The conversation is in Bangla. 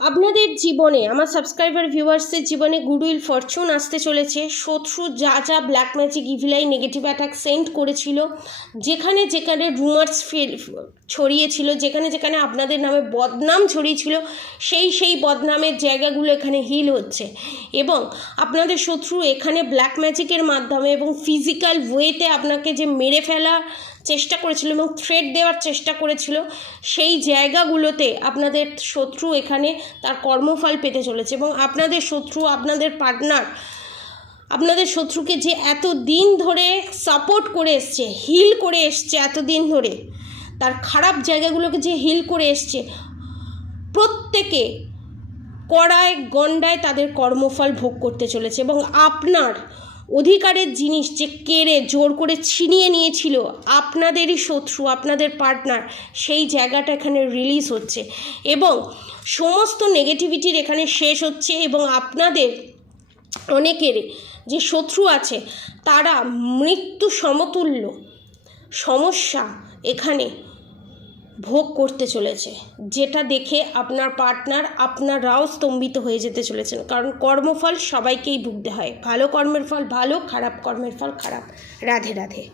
আপনাদের জীবনে আমার সাবস্ক্রাইবার ভিউয়ার্সদের জীবনে গুডউইল ফরচুন আসতে চলেছে। শত্রু যা যা black magic evil eye negative attack send করেছিল, যেখানে যেখানে রুমার্স ছড়িয়েছিল, যেখানে যেখানে আপনাদের নামে বদনাম ছড়িয়েছিল, সেই বদনামের জায়গাগুলো এখানে হিল হচ্ছে। এবং আপনাদের শত্রু এখানে ব্ল্যাক ম্যাজিকের মাধ্যমে এবং ফিজিক্যাল ওয়েতে আপনাকে যে মেরে ফেলার চেষ্টা করেছিল এবং থ্রেট দেওয়ার চেষ্টা করেছিল, সেই জায়গাগুলোতে আপনাদের শত্রু এখানে তার কর্মফল পেতে চলেছে। এবং আপনাদের শত্রু, আপনাদের পার্টনার, আপনাদের শত্রুকে যে এত দিন ধরে সাপোর্ট করে এসছে, হিল করে এসছে, এতদিন ধরে তার খারাপ জায়গাগুলোকে যে হিল করে এসছে, প্রত্যেকে কড়ায় গণ্ডায় তাদের কর্মফল ভোগ করতে চলেছে। এবং আপনার অধিকারের জিনিস যে কেড়ে জোর করে ছিনিয়ে নিয়েছিল আপনাদেরই শত্রু, আপনাদের পার্টনার, সেই জায়গাটা এখানে রিলিজ হচ্ছে এবং সমস্ত নেগেটিভিটির এখানে শেষ হচ্ছে। এবং আপনাদের অনেকের যে শত্রু আছে তারা মৃত্যু সমতুল্য সমস্যা এখানে ভোগ করতে চলেছে, যেটা দেখে আপনার পার্টনার, আপনারাও স্তম্ভিত হয়ে যেতে চলেছেন। কারণ কর্মফল সবাইকেই ভুগতে হয়, ভালো কর্মের ফল ভালো, খারাপ কর্মের ফল খারাপ। রাধে রাধে।